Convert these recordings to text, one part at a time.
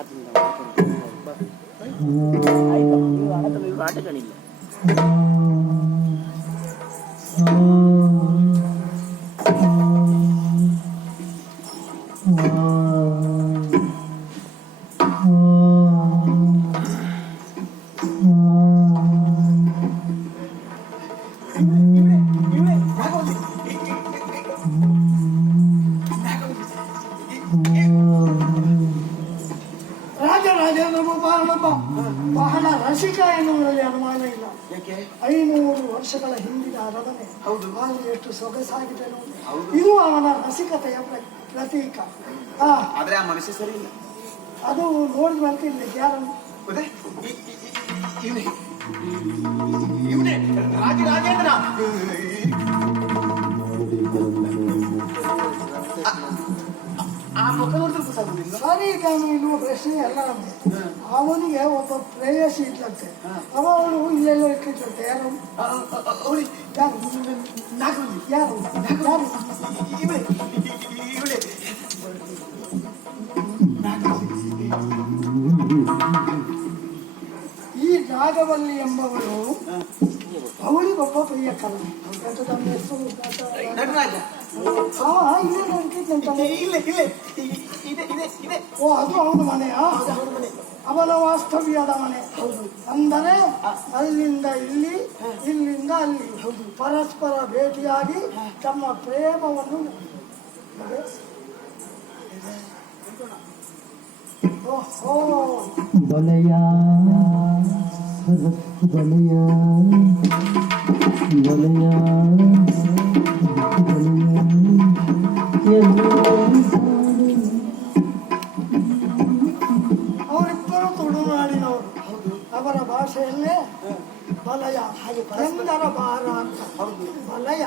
ಆಯ್ತು ನೀವು ಆಟ ನೀವು ಆಟ ಆಗ ಎಷ್ಟು ಸೊಗಸಾಗಿದೆ ಇದು ಅವನ ರಸಿಕತೆಯ ಪ್ರ- ಪ್ರತೀಕ. ಆದ್ರೆ ಆ ಮನುಷ್ಯ ಸರಿ ಇಲ್ಲ. ಅದು ನೋಡಿದ ಬರ್ತಿಲ್ಲ ಯಾರನ್ನು? ಯಾರು ಇವನೇ. ಇವನೇ. ರಾಜ ರಾಜೇಂದ್ರ ಸರಿ ಕಾನು ಇಲ್ಲುವ ಪ್ರಶ್ನೆ ಎಲ್ಲ ಅವನಿಗೆ ಒಬ್ಬ ಪ್ರೇಯಸಿ ಇದ್ಲಂತೆ ಅವ ಅವನು ಇಲ್ಲೆಲ್ಲ ಇಟ್ಟಿದ್ಲಂತೆ ಯಾರು? ಅವಳಿ ಯಾರು ಯಾರು ಇವಳೆ ಇವಳೆ ಈ ನಾಗವಲ್ಲಿ ಎಂಬವರು ಅವಳಿಗೊಬ್ಬ ಪ್ರಿಯಕರ ಅಂತ ತಮ್ಮ ಹೆಸರು ಇಲ್ಲ ಇಲ್ಲ. ಅವನ ವಾಸ್ತವ್ಯ ಮನೆ ಅಂದರೆ ಅಲ್ಲಿಂದ ಇಲ್ಲಿ ಇಲ್ಲಿಂದ ಅಲ್ಲಿ. ಪರಸ್ಪರ ಭೇಟಿಯಾಗಿ ತಮ್ಮ ಪ್ರೇಮವನ್ನು ಬಲಯ ಬಲಯ ಬಲಯ ಬಲಯ ಬಂಧನ ಭಾರ ಅಂತ. ಬಲಯ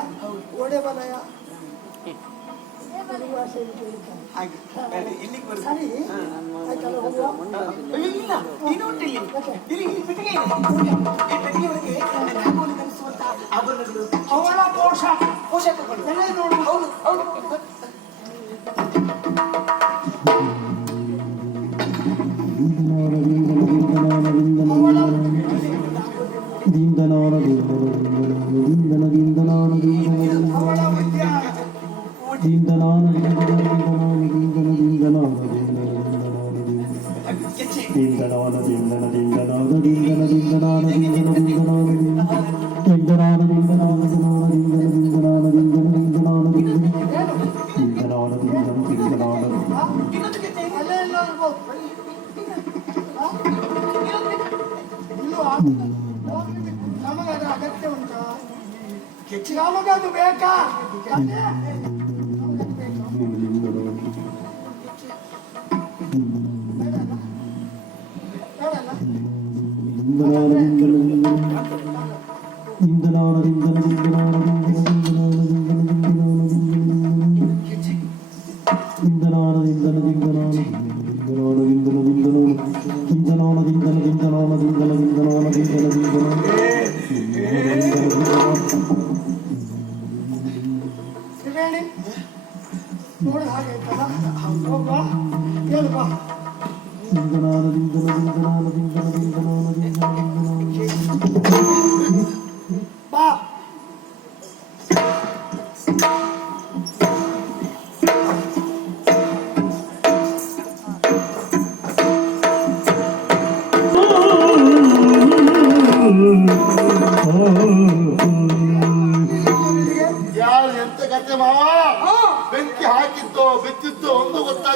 ಒಡೆ ಬರುದು. ಸರಿ. ಆಯ್ತಲ್ಲ ಹೋಗುವ? ಅಯ್ಯೋ, ಇಲ್ಲ. ನೀನು ಹೌದು ಇಲ್ಲಿ ಇಲ್ಲಿ ಇಲ್ಲಿ ಪೆಟ್ಟಿಗೆ ಇದೆ ಈ ಪೆಟ್ಟಿಗೆ ಒಳಗೆ ನಾಗವಲ್ಲಿ ಧರಿಸುವಂತ ಆಭರಣಗಳು ಅವಳ ಪೋಷಾಕ ಪೋಷಕಗಳು ಎಲೆ ನೋಡು ಹೌದು ಹೌದು ಅವಳ ಉದ್ಯಾನ ಅಲ್ಲೇ ಎಲ್ಲ ಇರ್ಬೋದು ಹಾ? ಇಲ್ಲೂ ಆಗ್ತದೆ. ನಮಗದು ಅಗತ್ಯ ಉಂಟಾ ನಮಗದು ಬೇಕಾ ಅದೇ. ನಮಗದು ಬೇಕಾ? ಬೇಡಲ್ಲ? Música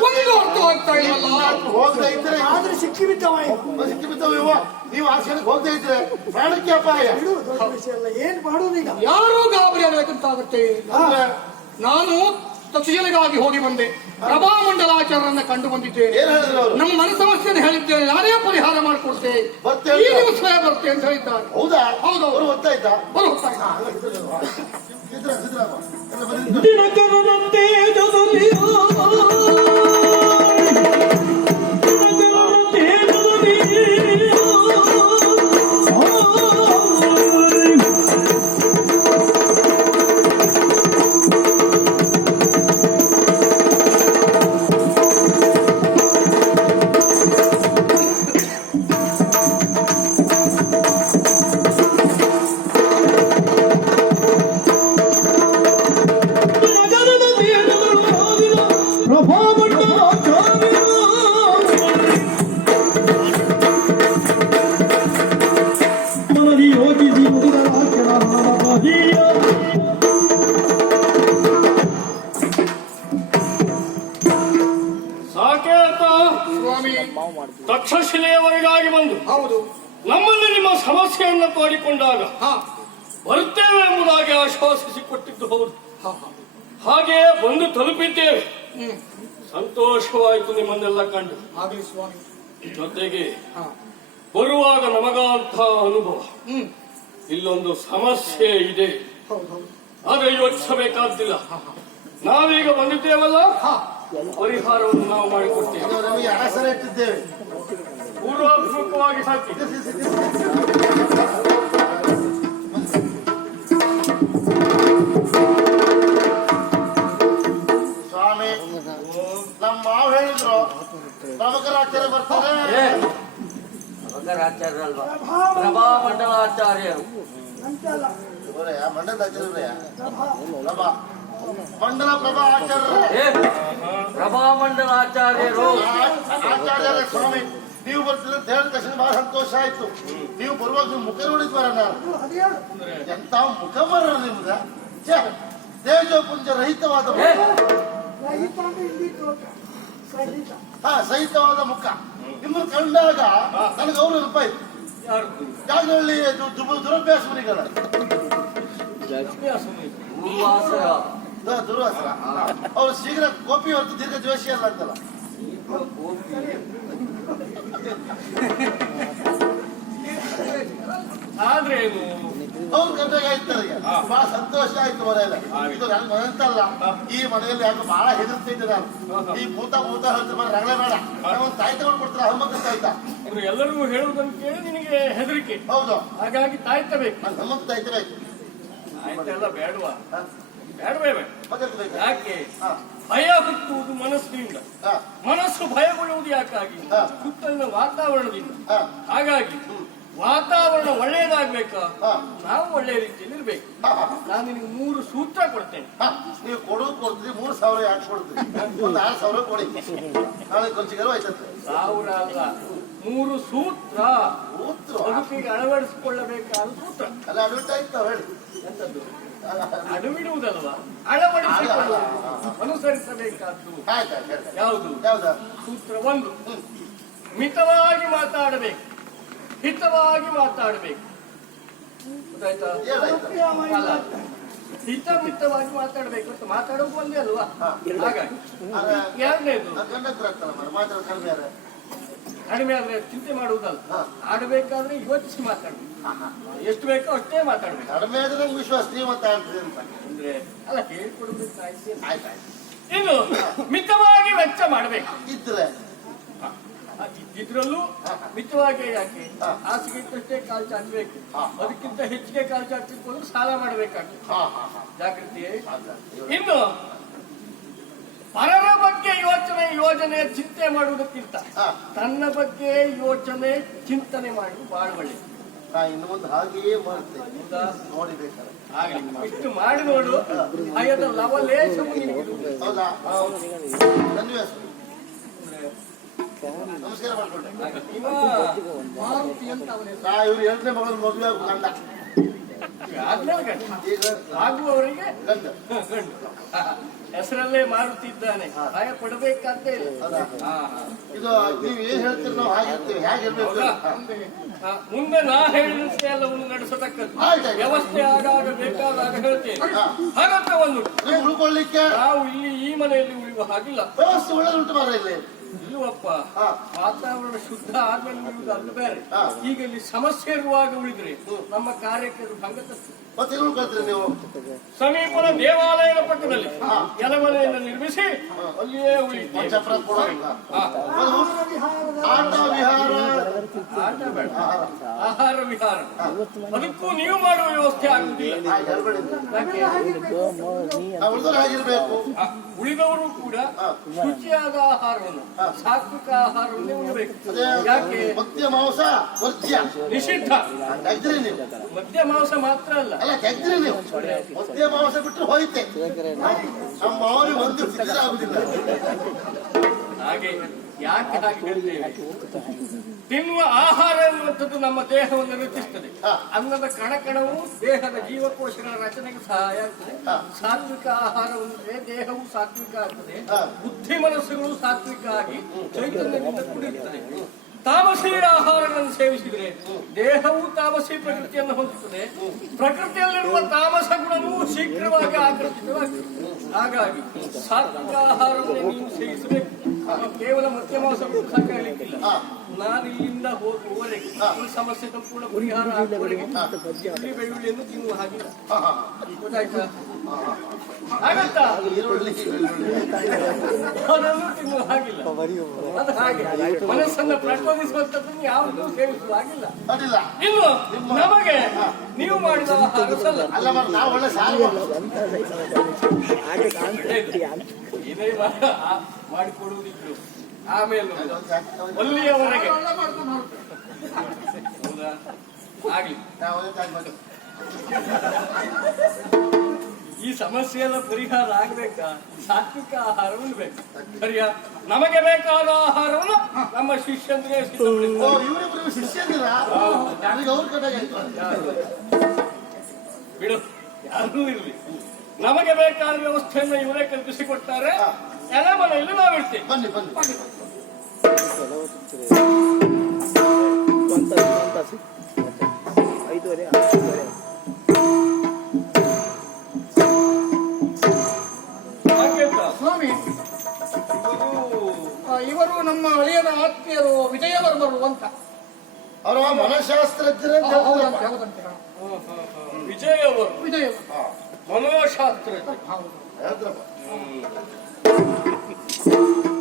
ಒಂದು ಅರ್ಥ ಆಗ್ತಾ ಹೋಗ್ತಾ ಹೋಗದೆ ಇದ್ರೆ ಆದ್ರೆ ಸಿಕ್ಕಿ ಬಿದ್ದವ ಇವ. ಸಿಕ್ಕಿ ಬಿದ್ದವ ನೀವು ಆ ಹೋಗ್ತಾ ಇದ್ರೆ ಪ್ರಾಣಕ್ಕೆ ಅಪಾಯ. ಬಿಡು ದೊಡ್ಡ ವಿಷಯ ಅಲ್ಲ. ಏನ್ ಮಾಡೋದೀಗ ಯಾರೂ ಗಾಬರಿ ಆಗಬೇಕಂತಾಗುತ್ತೆ ಅಂದ್ರೆ ನಾನು ತಕ್ಷಶಿಲೆಗಾಗಿ ಹೋಗಿ ಬಂದೆ. ಪ್ರಭಾಮಂಡಲಾಚಾರ್ಯರನ್ನ ಕಂಡು ಬಂದಿದ್ದೇನೆ ನಮ್ಮ ಮನ ಸಮಸ್ಯೆಯನ್ನು ಹೇಳಿದ್ದೇನೆ. ನಾನೇ ಪರಿಹಾರ ಮಾಡಿಕೊಡ್ತೆ. ಬರ್ತೇನೆ ಈ ದಿವಸವೇ ಬರ್ತೇನೆ ಅಂತ ಹೇಳಿದ್ದಾರೆ. ಹೌದಾ? ಹೌದು. ಅವರು ಗೊತ್ತಾಯ್ತಾ ಬರು ಹೋಗ್ತಾ ಬಂದು ತಲುಪಿದ್ದೇವೆ. ಸಂತೋಷವಾಯಿತು ನಿಮ್ಮನ್ನೆಲ್ಲ ಕಂಡು. ಜೊತೆಗೆ ಬರುವಾಗ ನಮಗಂತ ಅನುಭವ. ಇಲ್ಲೊಂದು ಸಮಸ್ಯೆ ಇದೆ. ಆದ್ರೆ ಯೋಚಿಸಬೇಕಾದ್ದಿಲ್ಲ ನಾವೀಗ ಬಂದಿದ್ದೇವಲ್ಲ? ಪರಿಹಾರವನ್ನು ನಾವು ಮಾಡಿಕೊಡ್ತೇವೆ. ಪೂರ್ವಾಭಿಮುಖವಾಗಿ ಹಾಕಿ. ಪ್ರಭಾಮಂಡಲಾಚಾರ್ಯರು ಮಂಡಲ ಆಚಾರ್ಯರೇ? ಪ್ರಭಾ ಮಂಡಲ ಪ್ರಭಾ ಆಚಾರ್ಯ ಏ ಪ್ರಭಾಮಂಡಲಾಚಾರ್ಯರು ಆಚಾರ್ಯರೇ ಸ್ವಾಮಿ ನೀವು ಬರ್ತಿಲ್ಲ ಅಂತ ಹೇಳಿದ ತಕ್ಷಣ ಬಹಳ ಸಂತೋಷ ಆಯ್ತು. ನೀವು ಬರುವಾಗ ನೀವು ಮುಖ ನೋಡಿದ್ ಬರ ಎಂತ ಮುಖ ಬರ ನಿಮ್ದ? ಛೆ, ತೇಜೋಪುಂಜ ರಹಿತವಾದ ಹಾ ಸಹಿತವಾದ ಮುಖ. ನಿಮ್ಮನ್ನು ಕಂಡಾಗ ನನಗೆ ಅವರು ನೆನಪಾಯ್ತು. ಜಾಗದಲ್ಲಿ ದುರಭ್ಯಾಸ ಪೂರ್ವಾಸರ ದುರ್ವಾಸರ. ಅವ್ರು ಶೀಘ್ರ ಕೋಪಿ ಹೊರತು ದೀರ್ಘ ದ್ವೇಷಿ ಅಲ್ಲ ಅಂತಲ್ಲ. ಆದ್ರೆ ಏನು ಅವ್ರು ಕಂಡಾಗ ಆಯ್ತಾರೆ ಬಹಳ ಸಂತೋಷ ಆಯ್ತು ಮನೆಯಲ್ಲ. ಇದು ನನ್ಗೆ ಮನಂತಲ್ಲ. ಈ ಮನೆಯಲ್ಲಿ ಯಾಕೆ ಬಹಳ ಹೆದರ್ತಿದ್ದೆ ನಾನು. ಈ ಭೂತ ಭೂತ ಹೇಳ್ತಾರೆ ಮನೆ ರಗಳೆ ಬೇಡ. ಒಂದು ತಾಯಿ ತಗೊಂಡ್ಬಿಡ್ತಾರೆ ಕೊಡ್ತಾರೆ ಹನುಮಂತ ತಾಯ್ತ. ಇವ್ರು ಎಲ್ಲರಿಗೂ ಹೇಳುವುದನ್ನು ಕೇಳಿ ನಿನಗೆ ಹೆದರಿಕೆ. ಹೌದು. ಹಾಗಾಗಿ ನಾನು ತಾಯ್ತ ಬೇಕು. ಆಯ್ತೆಲ್ಲ ಬೇಡವಾ? ಬೇಡವೇ ಬೇಡ. ಮತ್ತೆ ಯಾಕೆ? ಭಯ ಹುಟ್ಟುವುದು ಮನಸ್ಸಿನಿಂದ. ಮನಸ್ಸು ಭಯಗೊಳ್ಳುವುದು ಯಾಕಾಗಿ. ಸುತ್ತಲಿನ ವಾತಾವರಣದಿಂದ. ಹಾಗಾಗಿ ವಾತಾವರಣ ಒಳ್ಳೆಯದಾಗ್ಬೇಕಾ? ನಾವು ಒಳ್ಳೆ ರೀತಿಯಲ್ಲಿ ಇರ್ಬೇಕು. ನಾನು ನಿನಗೆ ಮೂರು ಸೂತ್ರ ಕೊಡ್ತೇನೆ. ನೀವು ಕೊಡೋದು ಕೊಡ್ತೀರಿ ಮೂರು ಸಾವಿರ ಯಾಕೆ ಕೊಡ್ತೀರಿ? ಒಂದು ಆರು ಸಾವಿರ ಕೊಡಿ. ನಾಳೆ ಕೊಂಚಿಗೆಲ್ಲ ಆಯ್ತಂತೆ ಸಾವಿರ ಅಲ್ಲ ಮೂರು ಸೂತ್ರ. ಸೂತ್ರ? ಬದುಕಿಗೆ ಅಳವಡಿಸಿಕೊಳ್ಳಬೇಕಾದ ಸೂತ್ರ. ಅಲ್ಲ ಅಡ್ವರ್ಟೈಸ್ ತಾವ್ ಹೇಳಿ. ಎಂತದ್ದು? ಅಡುಬಿಡುವುದಲ್ವಾ ಅಳವಡಿಸಿಕೊಳ್ಳ ಅನುಸರಿಸಬೇಕಾದ್ದು. ಆಯ್ತು ಆಯ್ತು ಆಯ್ತು. ಯಾವ್ದು? ಸೂತ್ರ ಒಂದು. ಮಿತವಾಗಿ ಮಾತಾಡಬೇಕು. ಹಿತವಾಗಿ ಮಾತಾಡಬೇಕು. ಗೊತ್ತಾಯ್ತಾ? ಹೇಳಾಯ್ತು ಅಲ್ಲ. ಹಿತ ಮಿತವಾಗಿ ಮಾತಾಡಬೇಕು ಅಂತ ಮಾತಾಡೋದು ಒಂದೇ ಅಲ್ವಾ? ಹಾಗಾಗಿ ಎರಡನೇದು. ಕಡಿಮೆ ಆದ್ರೆ. ಚಿಂತೆ ಮಾಡುವುದಲ್ಲ. ಆಡಬೇಕಾದ್ರೆ ಯೋಚಿಸಿ ಮಾತಾಡ್ಬೇಕು. ಎಷ್ಟು ಬೇಕೋ ಅಷ್ಟೇ ಮಾತಾಡ್ಬೇಕು. ಕಡಿಮೆ ಆದ್ರೆ ನಂಗೆ ವಿಶ್ವಾಸ ನೀವು ಮಾತಾಡ್ತೀರಿ ಅಂತ. ಅಂದ್ರೆ ಅಲ್ಲ ಹೇಳ್ಕೊಡ್ಬೇಕು ಆಯ್ತು. ಆಯ್ತು ಆಯ್ತು ಇನ್ನು ಮಿತವಾಗಿ ವೆಚ್ಚ ಮಾಡಬೇಕು. ಇದ್ರಲ್ಲೂ ಮಿತವಾಗಿ ಯಾಕೆ? ಹಾಸಿಗೆ ಇದ್ದಷ್ಟೇ ಕಾಲು ಚಾಚಬೇಕು. ಅದಕ್ಕಿಂತ ಹೆಚ್ಚಿಗೆ ಕಾಲು ಚಾಚಬೇಕು ಅಂದ್ರೆ ಸಾಲ ಮಾಡಬೇಕಾಗ್ತದೆ. ಜಾಗೃತಿ ಇನ್ನು ಪರರ ಬಗ್ಗೆ ಯೋಚನೆ ಯೋಜನೆ ಚಿಂತೆ ಮಾಡುವುದಕ್ಕಿಂತ ತನ್ನ ಬಗ್ಗೆ ಯೋಚನೆ ಚಿಂತನೆ ಮಾಡಿ ಬಹಳ ಒಳ್ಳೆಯದು ನಾ ಇನ್ನು ಮುಂದೆ ಹಾಗೆಯೇ ಮಾಡ್ತೇನೆ. ನೋಡಿ ನೋಡಿಬೇಕಾರೆ ಆಗಲಿ ಇಷ್ಟು ಮಾಡಿ ನೋಡು. ಲವಲೇಶ ಹೌದಾ? ಇವ್ರು ಎರಡನೇ ಮಗನ ಮದುವೆ ಗಂಡ ಆಗುವವರಿಗೆ ಗಂಡ ಹೆಸರಲ್ಲೇ ಮಾರುತ್ತಿದ್ದಾನೆ ಹಾಗೆ ಕೊಡಬೇಕಂತ ಇಲ್ಲ. ಇದು ನೀವು ಏನ್ ಹೇಳ್ತೀರಿ ನಾವು ಹಾಗಿರ್ತೀವಿ ಹೇಗಿರ್ಬೇಕು ಮುಂದೆ ನಾ ಹೇಳಿದಂತೆ ಎಲ್ಲವನ್ನು ನಡೆಸತಕ್ಕದ್ದು. ವ್ಯವಸ್ಥೆ ಆಗಾಗ ಬೇಕಾದಾಗ ಹೇಳ್ತೇನೆ. ಹಾಗಂತ ಒಂದು. ನೀವು ಉಳ್ಕೊಳ್ಳಿಕ್ಕೆ ನಾವು ಇಲ್ಲಿ ಈ ಮನೆಯಲ್ಲಿ ಉಳಿಯುವ ಹಾಗಿಲ್ಲ. ವ್ಯವಸ್ಥೆ ಒಳ್ಳೆ ಉಂಟು ಮಾರ ಇಲ್ಲಿ. ಹಾ. ವಾತಾವರಣ ಶುದ್ಧ ಆದ್ಮೇಲೆ ಉಳಿಯುವುದು ಅದು ಬೇರೆ. ಈಗ ಇಲ್ಲಿ ಸಮಸ್ಯೆ ಇರುವಾಗ ಉಳಿದ್ರೆ. ನಮ್ಮ ಕಾರ್ಯಕ್ಕೆ ಭಂಗ ನೀವು? ಸಮೀಪದ ದೇವಾಲಯದ ಪಕ್ಕದಲ್ಲಿ. ಕೆಲವಲೆಯನ್ನು ನಿರ್ಮಿಸಿ ಅಲ್ಲಿಯೇ ಉಳಿದು ಚಪ್ರ ಆಹಾರ ವಿಹಾರ. ಬೇಡ. ಆಹಾರ ವಿಹಾರ. ಅದಕ್ಕೂ ನೀವು ಮಾಡುವ ವ್ಯವಸ್ಥೆ ಆಗುವುದಿಲ್ಲ. ಉಳಿದವರು ಕೂಡ ಶುಚಿಯಾದ ಆಹಾರವನ್ನು ಸಾತ್ವಿಕ ಆಹಾರವನ್ನೇ ಉಣ್ಣಬೇಕು ಯಾಕೆ? ಮದ್ಯ ಮಾಂಸ ವರ್ಜ್ಯ ನಿಷಿದ್ಧ. ತೆಗ್ದ್ರಿ ನೀವು? ಮದ್ಯ ಮಾಂಸ ಮಾತ್ರ ಅಲ್ಲ. ಅಲ್ಲ ತೆಗ್ದ್ರಿ ನೀವು? ಮದ್ಯ ಮಾಂಸ ಬಿಟ್ಟರೆ ಹೋಯ್ತೆ. ನಮ್ಮ ಮಾವನಿಗೆ ಒಂದು ಸಿದ್ಧರೆ ಆಗುದಿಲ್ಲ ಹಾಗೆ. ಯಾಕೆ ಹಾಗೆ ಹೇಳ್ತೇವೆ ತಿನ್ನುವ ಆಹಾರ ಎನ್ನುವಂಥದ್ದು ನಮ್ಮ ದೇಹವನ್ನು ರಚಿಸ್ತದೆ. ಅನ್ನದ ಕಣಕಣವು ದೇಹದ ಜೀವಕೋಶಗಳ ರಚನೆಗೆ ಸಹಾಯ ಆಗ್ತದೆ. ಸಾತ್ವಿಕ ಆಹಾರ ದೇಹವು ಸಾತ್ವಿಕ ಆಗ್ತದೆ. ಬುದ್ಧಿ ಮನಸ್ಸುಗಳು ಸಾತ್ವಿಕ ಆಗಿ ಚೈತನ್ಯದಿಂದ ಕುಡಿಯುತ್ತದೆ ತಾಮಸಿ ಆಹಾರಗಳನ್ನು ಸೇವಿಸಿದರೆ ದೇಹವು ತಾಮಸಿ ಪ್ರಕೃತಿಯನ್ನು ಹೊಂದುತ್ತದೆ. ಪ್ರಕೃತಿಯಲ್ಲಿರುವ ತಾಮಸ ಗುಣವು ಶೀಘ್ರವಾಗಿ ಆಕರ್ಷಿತವಾಗ್ತದೆ. ಹಾಗಾಗಿ ಸಾತ್ವಿಕ ಆಹಾರವನ್ನು ನೀವು ಸೇವಿಸಬೇಕು. ಕೇವಲ ಮಹೋತ್ಸವ ಸಾಕಾಗಲಿಕ್ಕಿಲ್ಲ. ನಾನು ಇಲ್ಲಿಂದ ಹೋಗುವವರೆಗೆ ಈ ಸಮಸ್ಯೆ ಕೂಡ ಪರಿಹಾರ ಆಗುವವರೆಗೆ ಇಲ್ಲಿ ಬೆಳ್ಳುಳ್ಳಿಯನ್ನು ತಿನ್ನುವ ಹಾಗಿಲ್ಲ. ಗೊತ್ತಾಯ್ತಾ? ಅದನ್ನು ತಿನ್ನುವ ಹಾಗಿಲ್ಲ. ಅದು ಹಾಗೆ. ಮನಸ್ಸನ್ನ ಪ್ರಚೋದಿಸುವಂತದ್ದನ್ನು ಯಾವುದೂ ಸೇವಿಸುವ ಹಾಗಿಲ್ಲ. ಇನ್ನು ನಮಗೆ ನೀವು ಮಾಡಿದ ಅಲ್ಲ ಆಮೇಲೆ. ಅಲ್ಲಿಯವರೆಗೆ. ಹೌದಾ? ಆಗ್ಲಿ. ಈ ಸಮಸ್ಯೆಯ ಪರಿಹಾರ ಆಗ್ಬೇಕ? ಸಾತ್ವಿಕ ಆಹಾರ ಬೇಕು. ಸರಿಯಾ? ನಮಗೆ ಬೇಕಾದ ಆಹಾರವನ್ನು ನಮ್ಮ ಶಿಷ್ಯಂದ್ರೆ ಬಿಡು. ಯಾರೂ ಇರಲಿ. ನಮಗೆ ಬೇಕಾದ ವ್ಯವಸ್ಥೆಯನ್ನು ಇವರೇ ಕಲ್ಪಿಸಿಕೊಡ್ತಾರೆ. ಎಲ್ಲ ಮನೆಯಲ್ಲಿ ನಾವಿರ್ತೀವಿ ಬನ್ನಿ ಬನ್ನಿ. ಹಾಗೆಂತ? ಸ್ವಾಮಿ ಇವರು ನಮ್ಮ ಅಳಿಯನ ಆತ್ಮೀಯರು ವಿಜಯವರ್ಮರು ಅಂತ. ಅವರು ಮನಃಶಾಸ್ತ್ರಜ್ಞರ ಹಾ. ವಿಜಯ್ ಮನೋಶಾಸ್ತ್ರಜ್ಞ ಹೌದು Gracias.